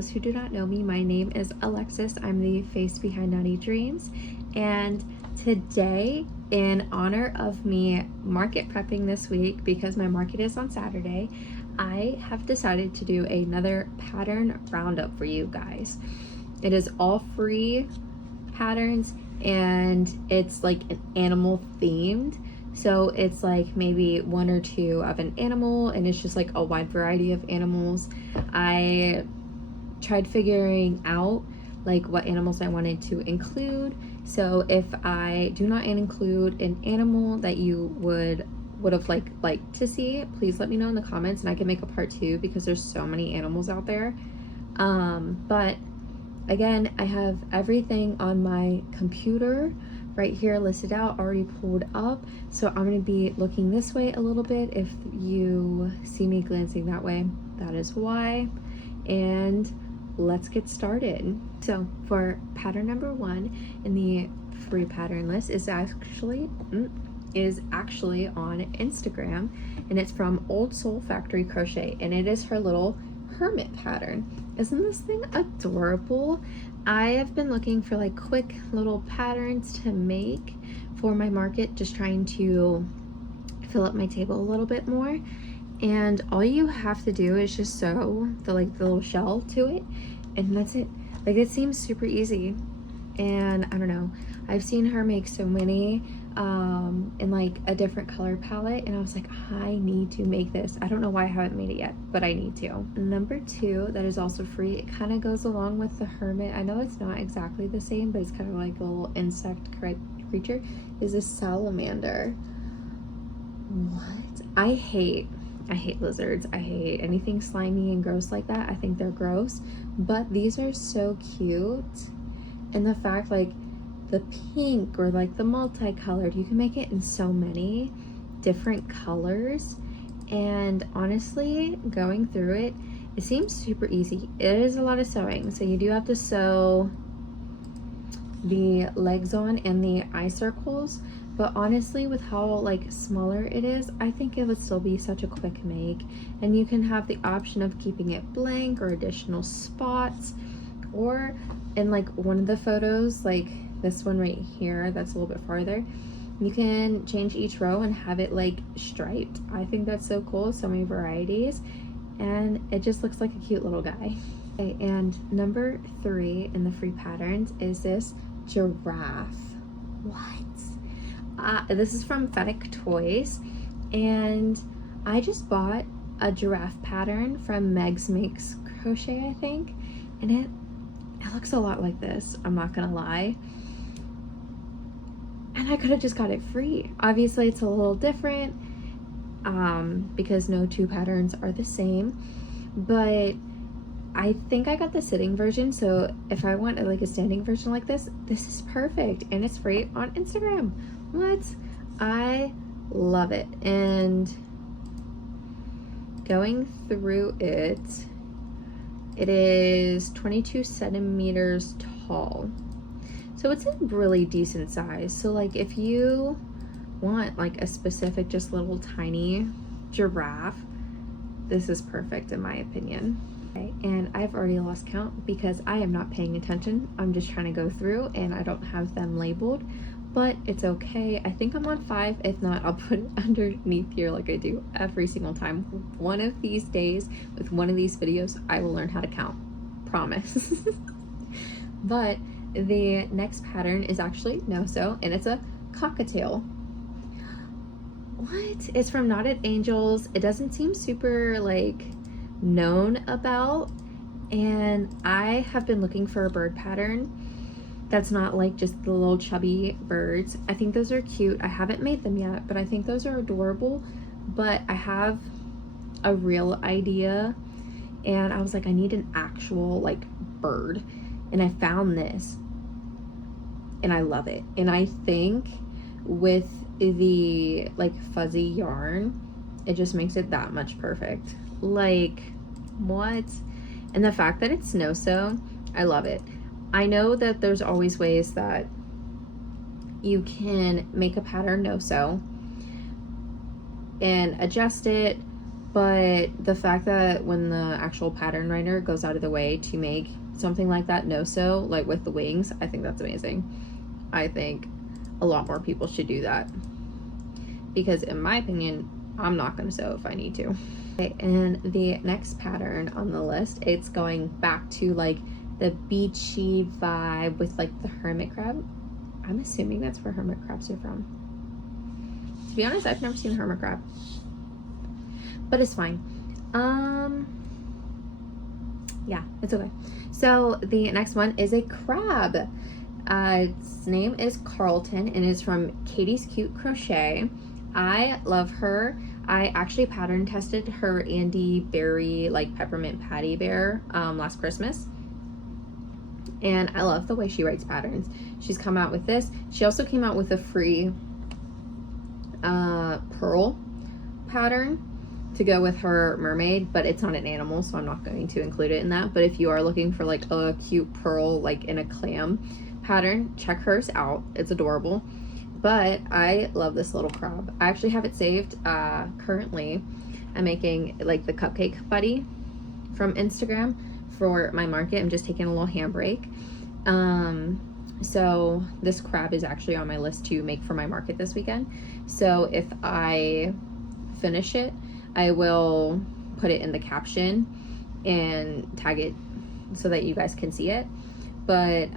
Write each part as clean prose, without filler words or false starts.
those who do not know me, my name is Alexis. I'm the face behind Naughty Dreams, and today, in honor of me market prepping this week, because my market is on Saturday, I have decided to do another pattern roundup for you guys. It is all free patterns, and it's like an animal themed. So it's like maybe one or two of an animal, and it's just like a wide variety of animals. I tried figuring out like what animals I wanted to include. So if I do not include an animal that you would have liked to see, please let me know in the comments, and I can make a part 2 because there's so many animals out there. But again, I have everything on my computer right here listed out, already pulled up. So I'm going to be looking this way a little bit. If you see me glancing that way, that is why. And let's get started. So for pattern number 1 in the free pattern list is actually on Instagram, and it's from Old Soul Factory Crochet, and it is her little Hermit pattern. Isn't this thing adorable? I have been looking for like quick little patterns to make for my market, just trying to fill up my table a little bit more. And all you have to do is just sew the little shell to it, and that's it. Like, it seems super easy. And I don't know, I've seen her make so many in like a different color palette, and I was like, I need to make this. I don't know why I haven't made it yet, but I need to. Number 2 that is also free, it kind of goes along with the Hermit. I know it's not exactly the same, but it's kind of like a little insect creature, is a salamander. What? I hate lizards. I hate anything slimy and gross like that. I think they're gross, but these are so cute. And the fact, like, the pink or like the multicolored, you can make it in so many different colors. And honestly, going through it, it seems super easy. It is a lot of sewing, so you do have to sew the legs on and the eye circles, but honestly, with how like smaller it is, I think it would still be such a quick make. And you can have the option of keeping it blank or additional spots, or in like one of the photos, like this one right here that's a little bit farther, you can change each row and have it like striped. I think that's so cool. So many varieties, and it just looks like a cute little guy. Okay, and number 3 in the free patterns is this giraffe. What? This is from Fennec Toys, and I just bought a giraffe pattern from Meg's Makes Crochet, I think, and it looks a lot like this, I'm not gonna lie. And I could have just got it free. Obviously it's a little different because no 2 patterns are the same, but I think I got the sitting version, so if I want like a standing version like this, this is perfect, and it's free on Instagram. What? I love it. And going through it, it is 22 centimeters tall. So it's a really decent size. So like if you want like a specific just little tiny giraffe, this is perfect in my opinion. Okay, and I've already lost count because I am not paying attention. I'm just trying to go through and I don't have them labeled, but it's okay. I think I'm on 5. If not, I'll put it underneath here like I do every single time. One of these days with one of these videos, I will learn how to count. Promise. But the next pattern is actually no-sew, and it's a cockatiel. What? It's from Knotted Angels. It doesn't seem super like known about, and I have been looking for a bird pattern that's not like just the little chubby birds. I think those are cute. I haven't made them yet, but I think those are adorable. But I have a real idea, and I was like, I need an actual like bird, and I found this, and I love it. And I think with the like fuzzy yarn, it just makes it that much perfect. Like, what? And the fact that it's no-sew, I love it. I know that there's always ways that you can make a pattern no-sew and adjust it, but the fact that when the actual pattern writer goes out of the way to make something like that no-sew, like with the wings, I think that's amazing. I think a lot more people should do that, because in my opinion, I'm not going to sew if I need to. Okay, and the next pattern on the list, it's going back to like the beachy vibe with like the hermit crab. I'm assuming that's where hermit crabs are from. To be honest, I've never seen a hermit crab, but it's fine. Yeah, it's okay. So the next one is a crab. Its name is Carlton and is from Katie's Cute Crochet. I love her. I actually pattern tested her Andy Berry like peppermint patty bear last Christmas, and I love the way she writes patterns. She's come out with this. She also came out with a free pearl pattern to go with her mermaid, but it's not an animal, so I'm not going to include it in that. But if you are looking for like a cute pearl like in a clam pattern, check hers out. It's adorable. But I love this little crab. I actually have it saved. Currently I'm making like the cupcake buddy from Instagram for my market. I'm just taking a little handbrake. So this crab is actually on my list to make for my market this weekend. So if I finish it, I will put it in the caption and tag it so that you guys can see it. But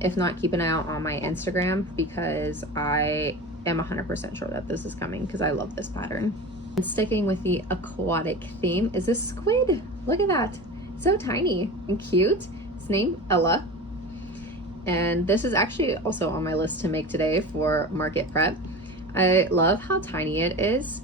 if not, keep an eye out on my Instagram, because I am 100% sure that this is coming, because I love this pattern. And sticking with the aquatic theme is this squid. Look at that. So tiny and cute. It's named Ella. And this is actually also on my list to make today for market prep. I love how tiny it is.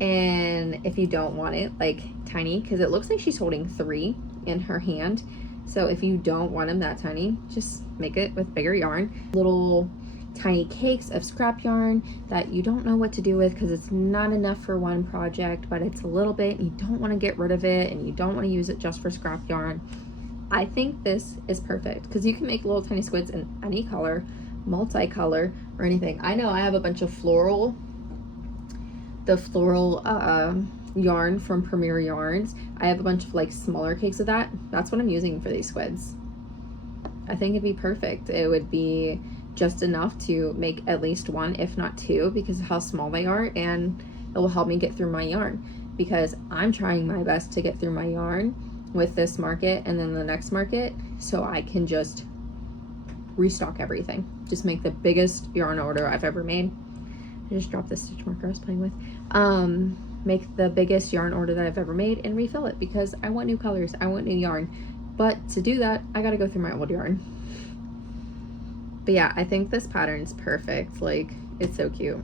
And if you don't want it like tiny, because it looks like she's holding 3 in her hand. So if you don't want them that tiny, just make it with bigger yarn. Little tiny cakes of scrap yarn that you don't know what to do with because it's not enough for one project, but it's a little bit and you don't want to get rid of it and you don't want to use it just for scrap yarn. I think this is perfect because you can make little tiny squids in any color, multicolor, or anything. I know I have a bunch of floral yarn from Premier Yarns. I have a bunch of like smaller cakes of that. That's what I'm using for these squids. I think it'd be perfect. It would be just enough to make at least 1, if not 2, because of how small they are, and it will help me get through my yarn, because I'm trying my best to get through my yarn with this market and then the next market, so I can just restock everything. Just make the biggest yarn order I've ever made. I just dropped the stitch marker I was playing with. Make the biggest yarn order that I've ever made and refill it, because I want new colors, I want new yarn. But to do that, I gotta go through my old yarn. But yeah, I think this pattern's perfect. Like, it's so cute.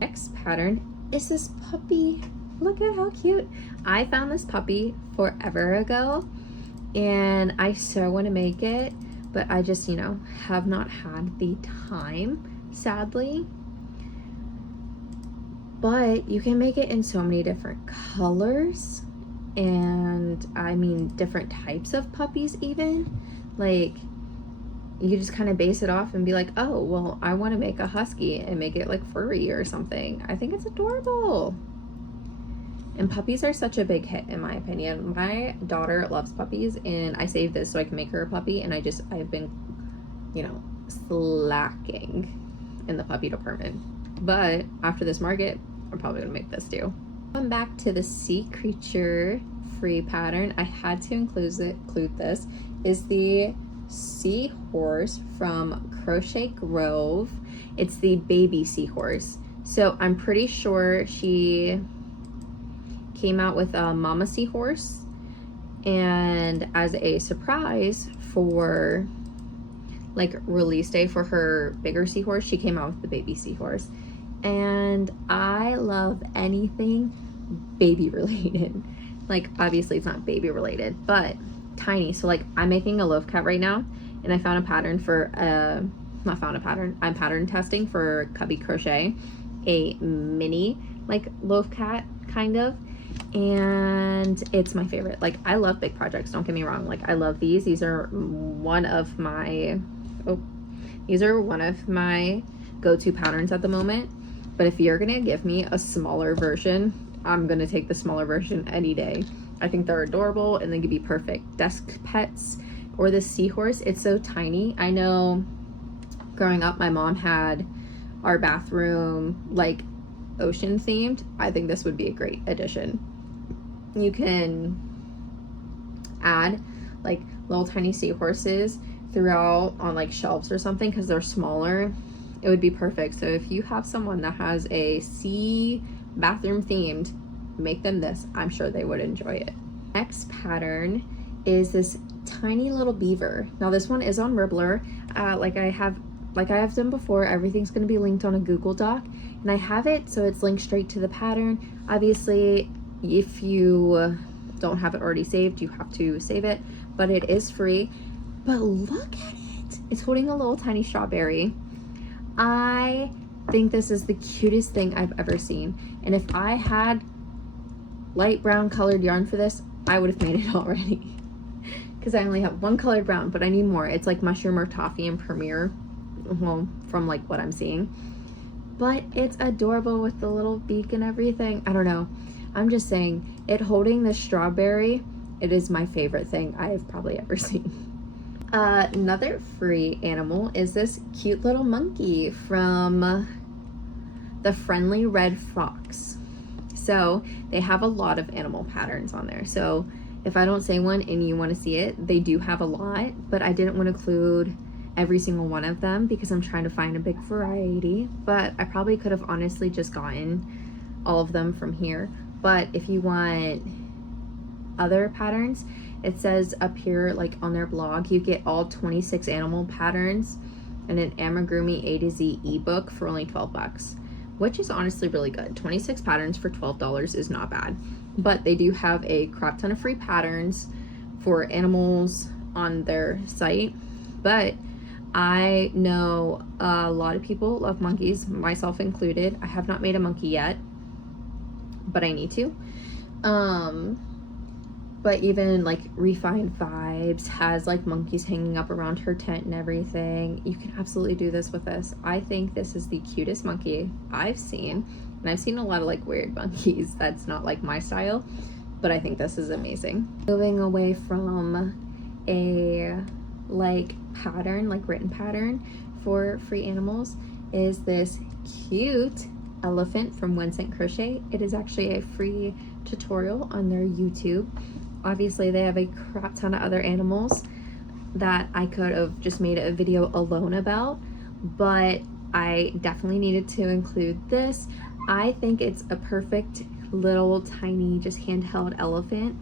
Next pattern is this puppy. Look at how cute. I found this puppy forever ago and I so want to make it, but I just, you know, have not had the time, sadly. But you can make it in so many different colors, and I mean different types of puppies even. Like, you just kind of base it off and be like, oh, well, I want to make a husky and make it like furry or something. I think it's adorable. And puppies are such a big hit in my opinion. My daughter loves puppies, and I saved this so I can make her a puppy, and I've been, you know, slacking in the puppy department. But after this market, I'm probably gonna make this too. Going back to the sea creature free pattern, I had to include this, is the seahorse from Crochet Grove. It's the baby seahorse. So I'm pretty sure she came out with a mama seahorse, and as a surprise for like release day for her bigger seahorse, she came out with the baby seahorse. And I love anything baby related. Like, obviously it's not baby related, but tiny. So like, I'm making a loaf cat right now, and I found a pattern for I'm pattern testing for Cubby Crochet, a mini like loaf cat kind of, and it's my favorite. Like, I love big projects, don't get me wrong. Like, I love these are one of my go-to patterns at the moment. But if you're gonna give me a smaller version I'm gonna take the smaller version any day. I think they're adorable and they could be perfect desk pets. Or the seahorse, it's so tiny. I know growing up my mom had our bathroom like ocean themed. I think this would be a great addition. You can add like little tiny seahorses throughout on like shelves or something because they're smaller. It would be perfect. So if you have someone that has a sea bathroom themed, make them this. I'm sure they would enjoy it. Next pattern is this tiny little beaver. Now this one is on Ribbler. Like I have done before, everything's going to be linked on a Google Doc, and I have it so it's linked straight to the pattern. Obviously, if you don't have it already saved, you have to save it, but it is free. But look at it. It's holding a little tiny strawberry. I think this is the cutest thing I've ever seen. And if I had light brown colored yarn for this, I would have made it already. Because I only have one colored brown, but I need more. It's like mushroom or toffee and premier. Well, from like what I'm seeing. But it's adorable with the little beak and everything. I don't know. I'm just saying, it holding the strawberry, it is my favorite thing I have probably ever seen. Another free animal is this cute little monkey from the Friendly Red Fox. So they have a lot of animal patterns on there. So if I don't say one and you want to see it, they do have a lot, but I didn't want to include every single one of them because I'm trying to find a big variety. But I probably could have honestly just gotten all of them from here. But if you want other patterns, it says up here, like on their blog, you get all 26 animal patterns and an amigurumi A to Z ebook for only 12 bucks, which is honestly really good. 26 patterns for $12 is not bad. But they do have a crap ton of free patterns for animals on their site. But I know a lot of people love monkeys, myself included. I have not made a monkey yet, but I need to. But even like Refined Vibes has like monkeys hanging up around her tent and everything. You can absolutely do this with this. I think this is the cutest monkey I've seen. And I've seen a lot of like weird monkeys that's not like my style, but I think this is amazing. Moving away from a like pattern, like written pattern for free animals, is this cute elephant from Winsent Crochet. It is actually a free tutorial on their YouTube. Obviously they have a crap ton of other animals that I could have just made a video alone about, but I definitely needed to include this. I think it's a perfect little tiny just handheld elephant,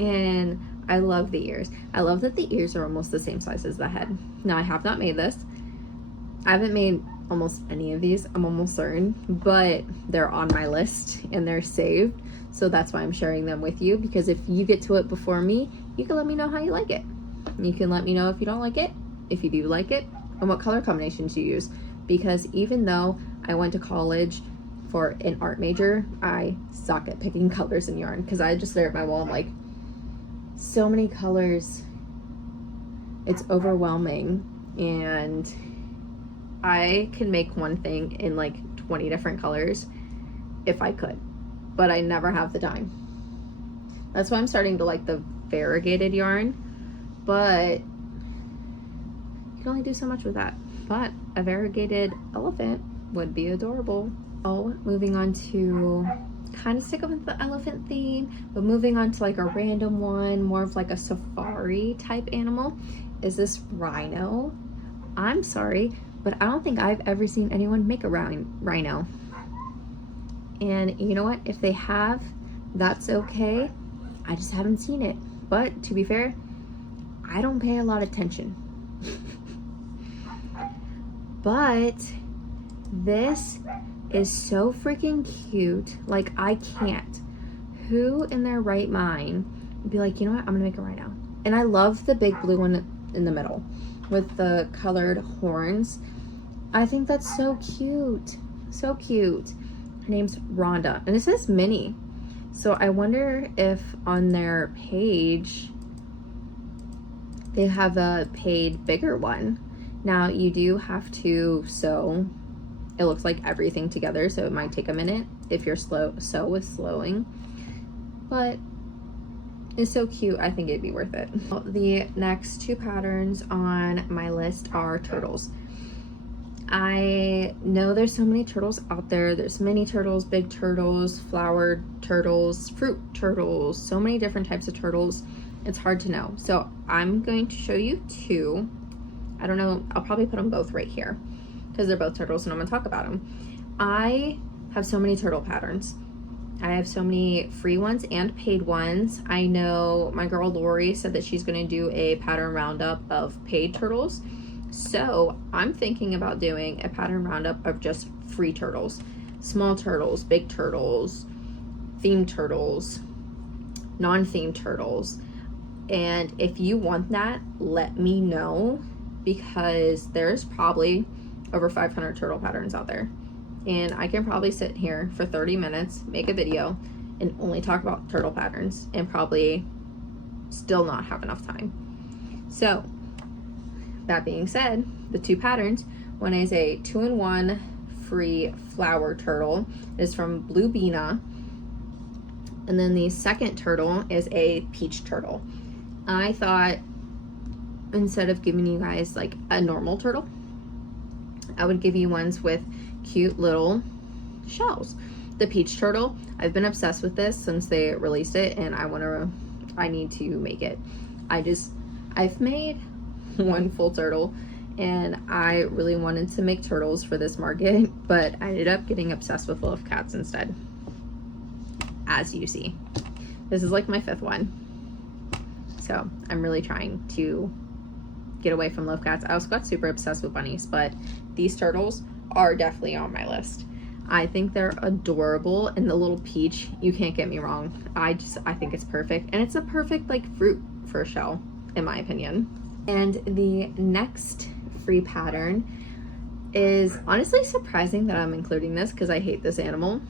and I love the ears. I love that the ears are almost the same size as the head. Now I have not made this. I haven't made almost any of these, I'm almost certain, but they're on my list and they're saved. So that's why I'm sharing them with you, because if you get to it before me, you can let me know how you like it. You can let me know if you don't like it, if you do like it, and what color combinations you use. Because even though I went to college for an art major, I suck at picking colors in yarn, because I just stare at my wall and like, so many colors, it's overwhelming. And I can make one thing in like 20 different colors if I could, but I never have the time. That's why I'm starting to like the variegated yarn, but you can only do so much with that. But a variegated elephant would be adorable. Oh, moving on to kind of stick with the elephant theme, but moving on to like a random one, more of like a safari type animal, is this rhino. I'm sorry, but I don't think I've ever seen anyone make a rhino. And you know what? If they have, that's okay. I just haven't seen it. But to be fair, I don't pay a lot of attention. But this is so freaking cute. Like, I can't. Who in their right mind would be like, you know what? I'm gonna make a rhino. And I love the big blue one in the middle with the colored horns. I think that's so cute. So cute. Her name's Rhonda, and it says mini. So I wonder if on their page they have a paid bigger one. Now you do have to sew it looks like everything together, so it might take a minute if you're slow with slowing, but it's so cute. I think it'd be worth it. The next two patterns on my list are turtles. I know there's so many turtles out there. There's mini turtles, big turtles, flower turtles, fruit turtles, so many different types of turtles. It's hard to know. So I'm going to show you two. I don't know, I'll probably put them both right here because they're both turtles and I'm gonna talk about them. I have so many turtle patterns. I have so many free ones and paid ones. I know my girl Lori said that she's gonna do a pattern roundup of paid turtles. So I'm thinking about doing a pattern roundup of just free turtles. Small turtles, big turtles, themed turtles, non-themed turtles. And if you want that, let me know, because there's probably over 500 turtle patterns out there. And I can probably sit here for 30 minutes, make a video, and only talk about turtle patterns and probably still not have enough time. So that being said, the two patterns, one is a 2-in-1 free flower turtle. It is from Blue Beana. And then the second turtle is a peach turtle. I thought instead of giving you guys like a normal turtle, I would give you ones with cute little shells. The peach turtle, I've been obsessed with this since they released it, and I need to make it. I've made one full turtle, and I really wanted to make turtles for this market, but I ended up getting obsessed with love cats instead, as you see. This is like my 5th one, so I'm really trying to get away from love cats. I also got super obsessed with bunnies, but these turtles are definitely on my list. I think they're adorable, and the little peach, you can't get me wrong. I think it's perfect, and it's a perfect like fruit for a shell, in my opinion. And the next free pattern is honestly surprising that I'm including this because I hate this animal,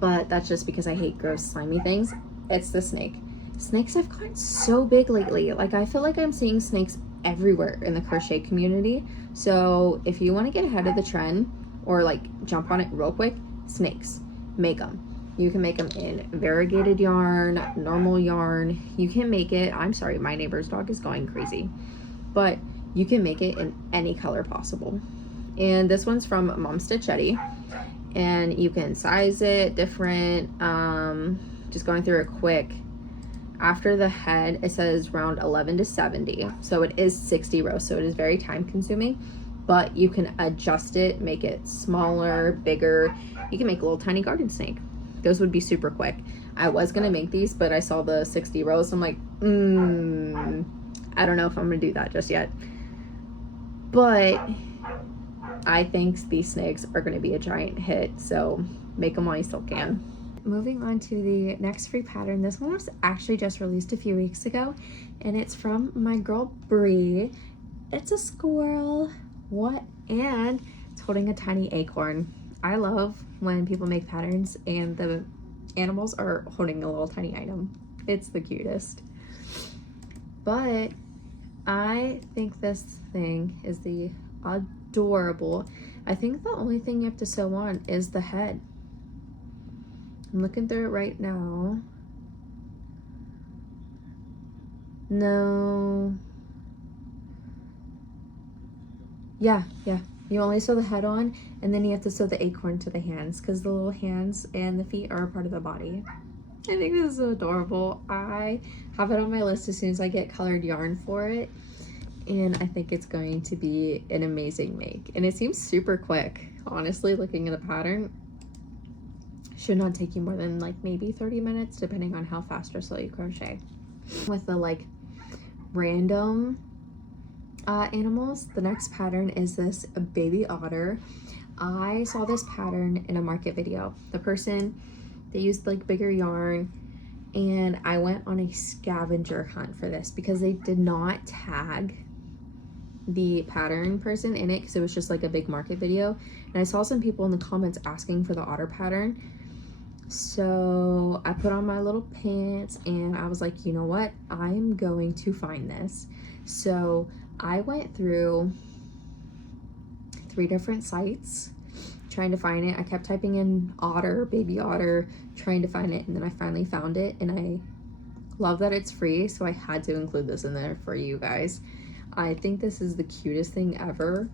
but that's just because I hate gross slimy things. It's the snake. Snakes have gotten so big lately. Like, I feel like I'm seeing snakes everywhere in the crochet community. So if you want to get ahead of the trend or like jump on it real quick, snakes, make them. You can make them in variegated yarn, normal yarn. You can make it, I'm sorry, my neighbor's dog is going crazy, but you can make it in any color possible. And this one's from Mom Stitchetti, and you can size it different. Just going through it quick. After the head, it says round 11 to 70. So it is 60 rows. So it is very time consuming, but you can adjust it, make it smaller, bigger. You can make a little tiny garden snake. Those would be super quick. I was gonna make these, but I saw the 60 rows. I'm like, I don't know if I'm gonna do that just yet. But I think these snakes are gonna be a giant hit. So make them while you still can. Moving on to the next free pattern. This one was actually just released a few weeks ago, and it's from my girl Bree. It's a squirrel. And it's holding a tiny acorn. I love when people make patterns and the animals are holding a little tiny item. It's the cutest. But I think this thing is the adorable. I think the only thing you have to sew on is the head. I'm looking through it right now. No. Yeah. You only sew the head on, and then you have to sew the acorn to the hands, because the little hands and the feet are a part of the body. I think this is adorable. I have it on my list as soon as I get colored yarn for it, and I think it's going to be an amazing make. And it seems super quick. Honestly, looking at the pattern, should not take you more than like maybe 30 minutes, depending on how fast or slow you crochet. With the like random animals, the next pattern is this baby otter. I saw this pattern in a market video. They used like bigger yarn, and I went on a scavenger hunt for this because they did not tag the pattern person in it, because it was just like a big market video. And I saw some people in the comments asking for the otter pattern, so I put on my little pants and I was like, you know what, I'm going to find this. So I went through 3 different sites trying to find it. I kept typing in otter, baby otter, trying to find it, and then I finally found it, and I love that it's free, so I had to include this in there for you guys. I think this is the cutest thing ever.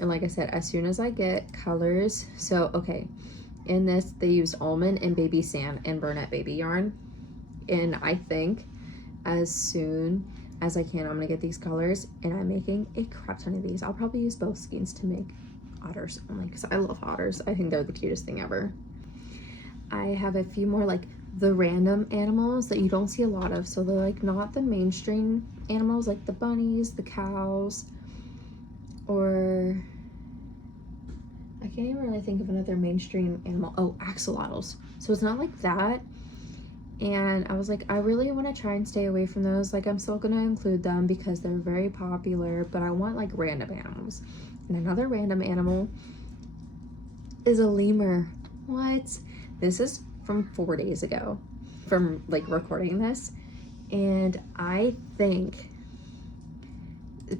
And like I said, as soon as I get colors, so okay, in this they used almond and baby sand and Burnett baby yarn, and I think as soon as I can I'm gonna get these colors, and I'm making a crap ton of these. I'll probably use both skeins to make otters only because I love otters. I think they're the cutest thing ever. I have a few more like the random animals that you don't see a lot of, so they're like not the mainstream animals like the bunnies, the cows, or I can't even really think of another mainstream animal. Oh, axolotls. So it's not like that. And I was like, I really want to try and stay away from those. Like, I'm still going to include them because they're very popular, but I want like random animals. And another random animal is a lemur. What? This is from 4 days ago, from like recording this. And I think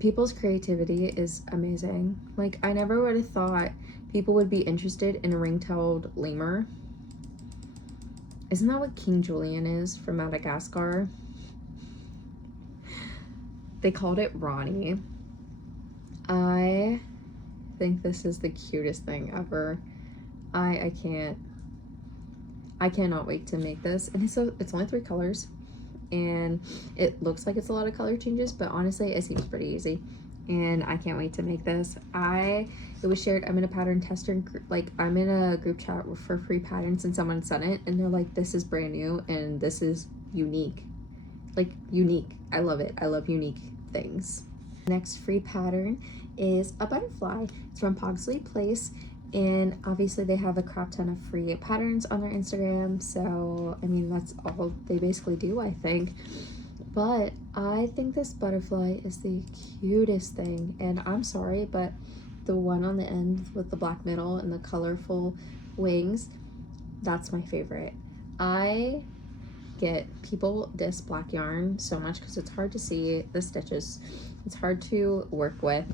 people's creativity is amazing. Like, I never would have thought people would be interested in a ring-tailed lemur. Isn't that what King Julian is from Madagascar? They called it Ronnie. I think this is the cutest thing ever. I cannot wait to make this. And it's only 3 colors, and it looks like it's a lot of color changes, but honestly it seems pretty easy, and I can't wait to make this. It was shared. I'm in a pattern tester, like I'm in a group chat for free patterns, and someone sent it and they're like, this is brand new and this is unique. Like, unique. I love it. I love unique things. Next free pattern is a butterfly. It's from Pogsley Place, and obviously they have a crap ton of free patterns on their Instagram, so I mean that's all they basically do, I think. But I think this butterfly is the cutest thing, and I'm sorry, but the one on the end with the black middle and the colorful wings, that's my favorite. I get people diss black yarn so much because it's hard to see the stitches, it's hard to work with,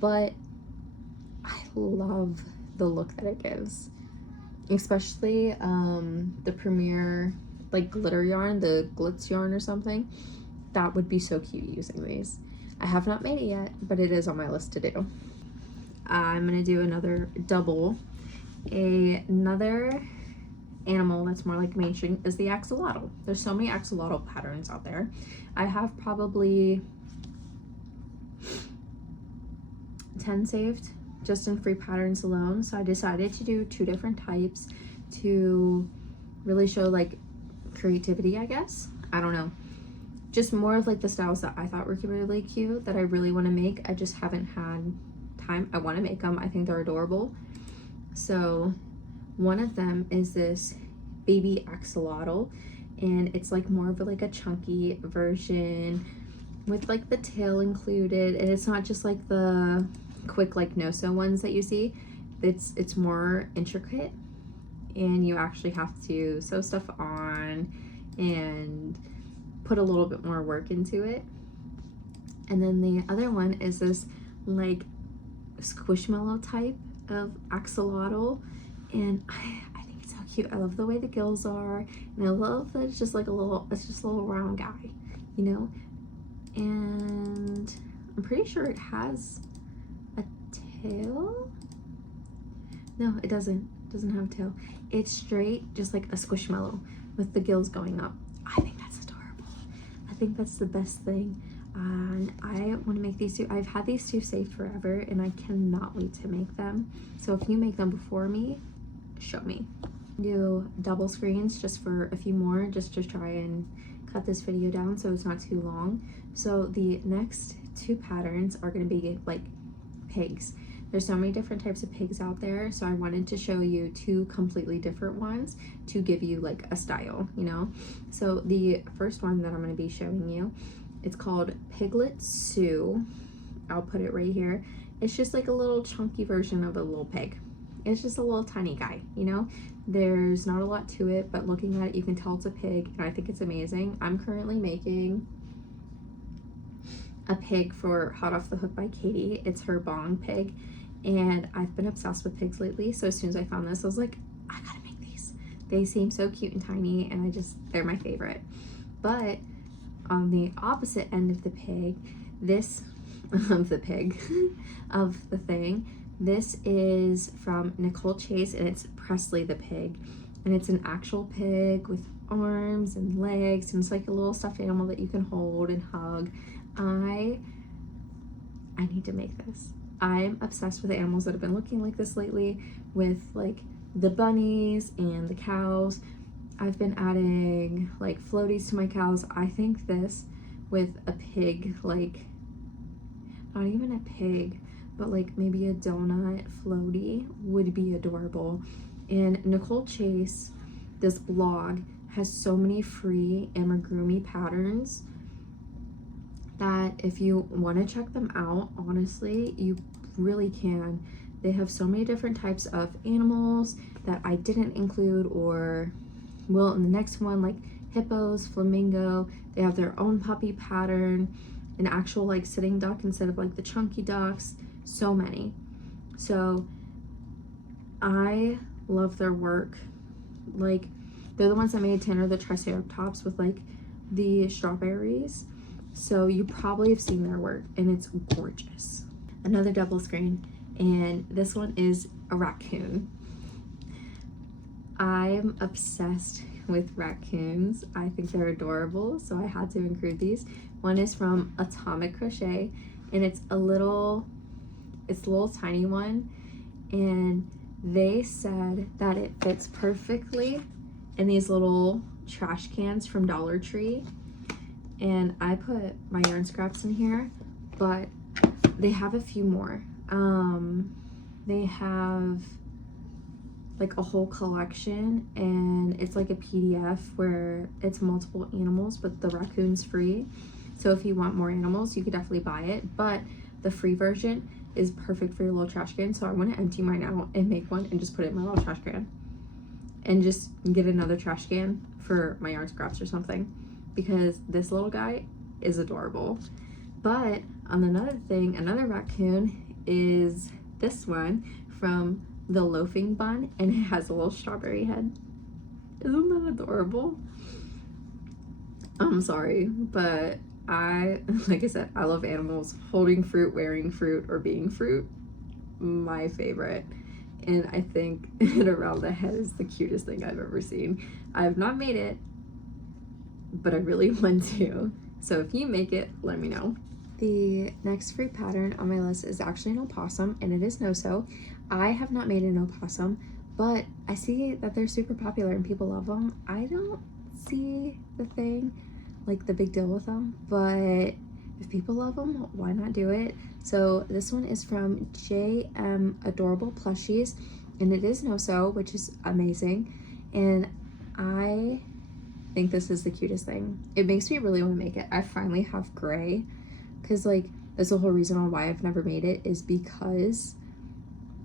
but I love the look that it gives, especially the Premier like glitter yarn, the glitz yarn or something. That would be so cute using these. I have not made it yet, but it is on my list to do. I'm gonna do another double. Another animal that's more like mainstream is the axolotl. There's so many axolotl patterns out there. I have probably 10 saved just in free patterns alone, so I decided to do 2 different types to really show like creativity, I guess. I don't know, just more of like the styles that I thought were really cute that I really want to make. I just haven't had time. I want to make them. I think they're adorable. So one of them is this baby axolotl, and it's like more of like a chunky version with like the tail included, and it's not just like the quick like no-sew ones that you see. It's more intricate, and you actually have to sew stuff on and put a little bit more work into it. And then the other one is this like squishmallow type of axolotl, and I think it's so cute. I love the way the gills are, and I love that it's just like it's just a little round guy, you know. And I'm pretty sure it has a tail. No, it doesn't have a tail. It's straight, just like a squishmallow with the gills going up. I think that's adorable. I think that's the best thing. And I want to make these 2. I've had these 2 saved forever, and I cannot wait to make them. So if you make them before me, show me. Do double screens just for a few more, just to try and cut this video down so it's not too long. So the next 2 patterns are going to be like pigs. There's so many different types of pigs out there, so I wanted to show you 2 completely different ones to give you like a style, you know. So the first one that I'm going to be showing you, it's called Piglet Sue. I'll put it right here. It's just like a little chunky version of a little pig. It's just a little tiny guy, you know. There's not a lot to it, but looking at it you can tell it's a pig, and I think it's amazing. I'm currently making a pig for Hot Off the Hook by Katie. It's her bong pig, and I've been obsessed with pigs lately. So as soon as I found this, I was like, I gotta make these. They seem so cute and tiny, and they're my favorite. But on the opposite end of the pig, this this is from Nicole Chase, and it's Presley the pig, and it's an actual pig with arms and legs, and it's like a little stuffed animal that you can hold and hug. I need to make this. I'm obsessed with the animals that have been looking like this lately, with like the bunnies and the cows. I've been adding like floaties to my cows. I think this with a pig, like not even a pig, but like maybe a donut floaty would be adorable. And Nicole Chase, this blog, has so many free amigurumi patterns that if you want to check them out, honestly, you really can. They have so many different types of animals that I didn't include or will in the next one, like hippos, flamingo. They have their own puppy pattern, an actual like sitting duck instead of like the chunky ducks. So many. So I love their work. Like, they're the ones that made Tanner the Triceratops with like the strawberries. So you probably have seen their work, and it's gorgeous. Another double screen, and this one is a raccoon. I'm obsessed with raccoons. I think they're adorable, so I had to include these. One is from Atomic Crochet, and it's a little tiny one, and they said that it fits perfectly in these little trash cans from Dollar Tree. And I put my yarn scraps in here, but they have a few more. They have like a whole collection, and it's like a PDF where it's multiple animals, but the raccoon's free. So if you want more animals, you could definitely buy it, but the free version is perfect for your little trash can. So I want to empty mine out and make one and just put it in my little trash can, and just get another trash can for my yarn scraps or something, because this little guy is adorable. But on another thing, another raccoon is this one from the Loafing Bun, and it has a little strawberry head. Isn't that adorable? I'm sorry, but like I said, I love animals. Holding fruit, wearing fruit, or being fruit, my favorite. And I think it around the head is the cutest thing I've ever seen. I have not made it, but I really want to. So if you make it, let me know. The next free pattern on my list is actually an opossum, and it is no-sew. I have not made an opossum, but I see that they're super popular and people love them. I don't see the thing, like the big deal with them, but if people love them, why not do it? So this one is from JM Adorable Plushies, and it is no-sew, which is amazing. And I think this is the cutest thing. It makes me really want to make it. I finally have gray, because like that's the whole reason on why I've never made it, is because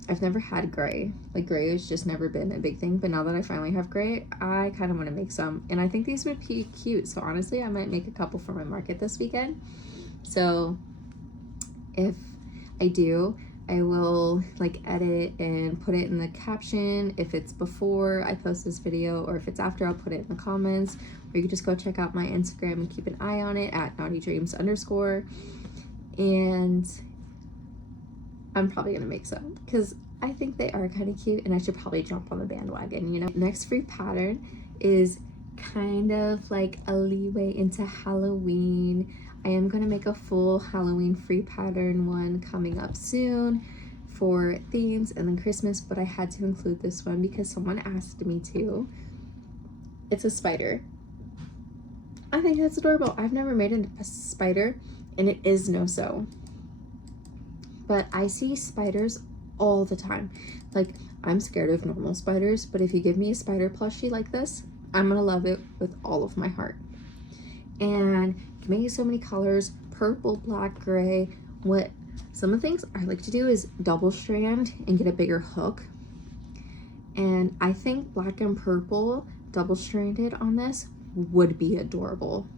I've never had gray. Like, gray has just never been a big thing, but now that I finally have gray, I kind of want to make some, and I think these would be cute. So honestly, I might make a couple for my market this weekend. So if I do, I will like edit and put it in the caption if it's before I post this video, or if it's after, I'll put it in the comments, or you can just go check out my Instagram and keep an eye on it at naughtydreams_. And I'm probably gonna make some because I think they are kind of cute, and I should probably jump on the bandwagon, you know. Next free pattern is kind of like a leeway into Halloween. I am gonna make a full Halloween free pattern one coming up soon for themes and then Christmas, but I had to include this one because someone asked me to. It's a spider. I think it's adorable. I've never made a spider, and it is no-sew. But I see spiders all the time. Like, I'm scared of normal spiders, but if you give me a spider plushie like this, I'm gonna love it with all of my heart. And you can make it so many colors: purple, black, gray. What some of the things I like to do is double strand and get a bigger hook. And I think black and purple double stranded on this would be adorable.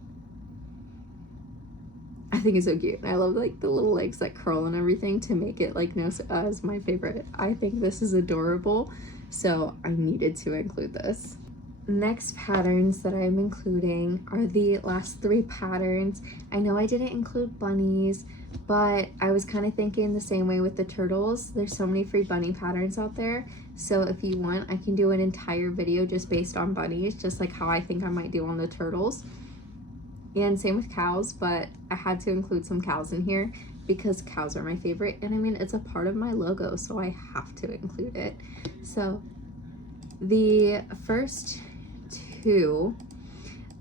I I think it's so cute. I love like the little legs that curl and everything to make it like no as my favorite. I think this is adorable, so I needed to include this. Next patterns that I'm including are the last 3 patterns. I know I didn't include bunnies, but I was kind of thinking the same way with the turtles. There's so many free bunny patterns out there, so if you want, I can do an entire video just based on bunnies, just like how I think I might do on the turtles. And same with cows, but I had to include some cows in here because cows are my favorite, and I mean, it's a part of my logo, so I have to include it. So the first 2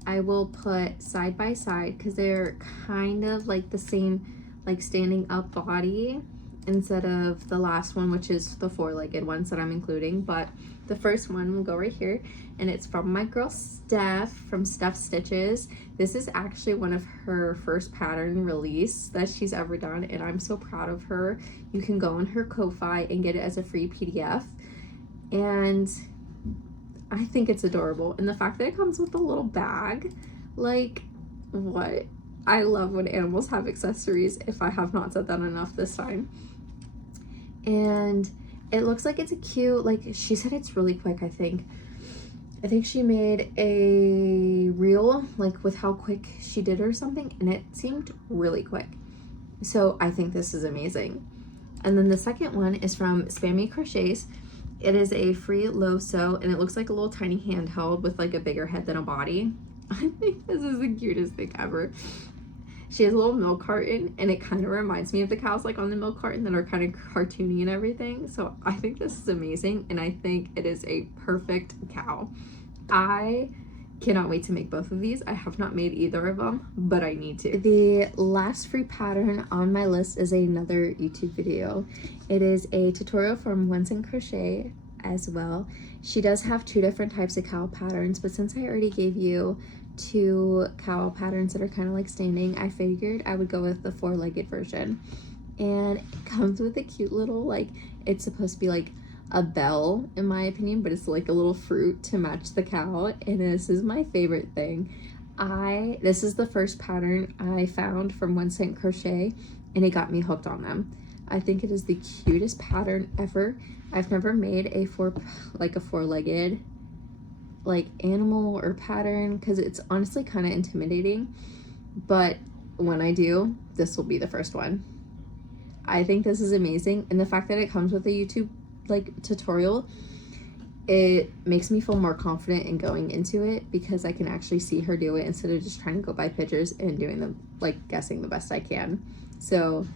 I will put side by side because they're kind of like the same, like standing up body, instead of the last one, which is the 4-legged ones that I'm including. But the first one will go right here, and it's from my girl Steph from Steph Stitches. This is actually one of her first pattern release that she's ever done, and I'm so proud of her. You can go on her Ko-Fi and get it as a free PDF, and I think it's adorable. And the fact that it comes with a little bag, like, what? I love when animals have accessories, if I have not said that enough this time. And it looks like it's a cute, like, she said it's really quick, I think she made a reel, like, with how quick she did or something, and it seemed really quick. So I think this is amazing. And then the second one is from Spammy Crochets. It is a free low sew, and it looks like a little tiny handheld with like a bigger head than a body. I think this is the cutest thing ever. She has a little milk carton, and it kind of reminds me of the cows like on the milk carton that are kind of cartoony and everything. So I think this is amazing, and I think it is a perfect cow. I cannot wait to make both of these. I have not made either of them, but I need to. The last free pattern on my list is another YouTube video. It is a tutorial from Once in Crochet as well. She does have 2 different types of cow patterns, but since I already gave you 2 cow patterns that are kind of like standing, I figured I would go with the 4-legged version. And it comes with a cute little, like, it's supposed to be like a bell in my opinion, but it's like a little fruit to match the cow, and this is my favorite thing. This is the first pattern I found from One Cent Crochet, and it got me hooked on them. I think it is the cutest pattern ever. I've never made a 4-legged like animal or pattern because it's honestly kind of intimidating, but when I do, this will be the first one. I think this is amazing, and the fact that it comes with a YouTube like tutorial, it makes me feel more confident in going into it because I can actually see her do it instead of just trying to go by pictures and doing them, like, guessing the best I can. So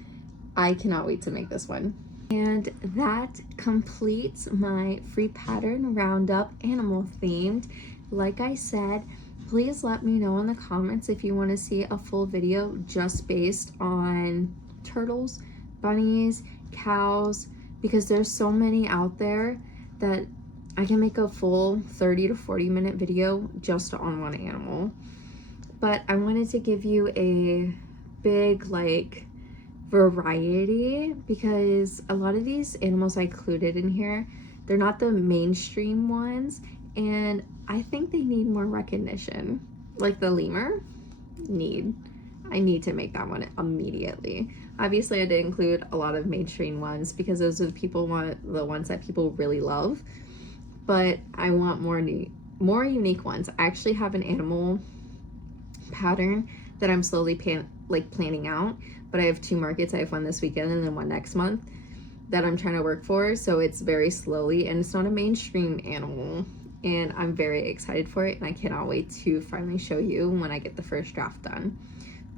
I cannot wait to make this one. And that completes my free pattern roundup, animal themed. Like I said, please let me know in the comments if you want to see a full video just based on turtles, bunnies, cows, because there's so many out there that I can make a full 30 to 40 minute video just on one animal. But I wanted to give you a big like variety because a lot of these animals I included in here, they're not the mainstream ones, and I think they need more recognition. Like the lemur, I need to make that one immediately. Obviously, I did include a lot of mainstream ones because those are the ones that people really love. But I want more unique ones. I actually have an animal pattern that I'm slowly planning out. But I have 2 markets. I have one this weekend and then one next month that I'm trying to work for. So it's very slowly, and it's not a mainstream animal. And I'm very excited for it, and I cannot wait to finally show you when I get the first draft done.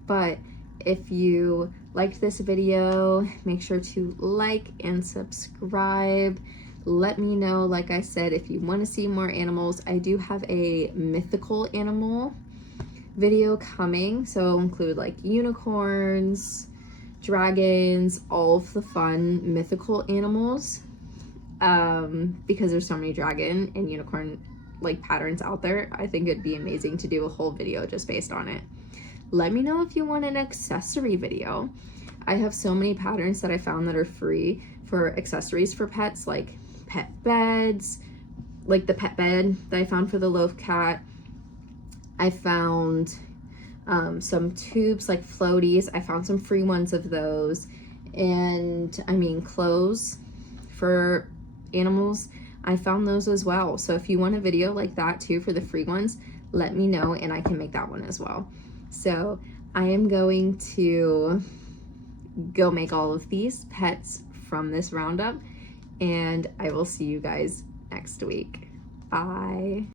But if you liked this video, make sure to like and subscribe. Let me know, like I said, if you want to see more animals. I do have a mythical animal video coming, so it'll include like unicorns, dragons, all of the fun mythical animals, because there's so many dragon and unicorn like patterns out there. I think it'd be amazing to do a whole video just based on it. Let me know if you want an accessory video. I have so many patterns that I found that are free for accessories for pets, like pet beds, like the pet bed that I found for the loaf cat. I found some tubes like floaties. I found some free ones of those, and I mean clothes for animals, I found those as well. So if you want a video like that too for the free ones, let me know and I can make that one as well. So I am going to go make all of these pets from this roundup, and I will see you guys next week. Bye.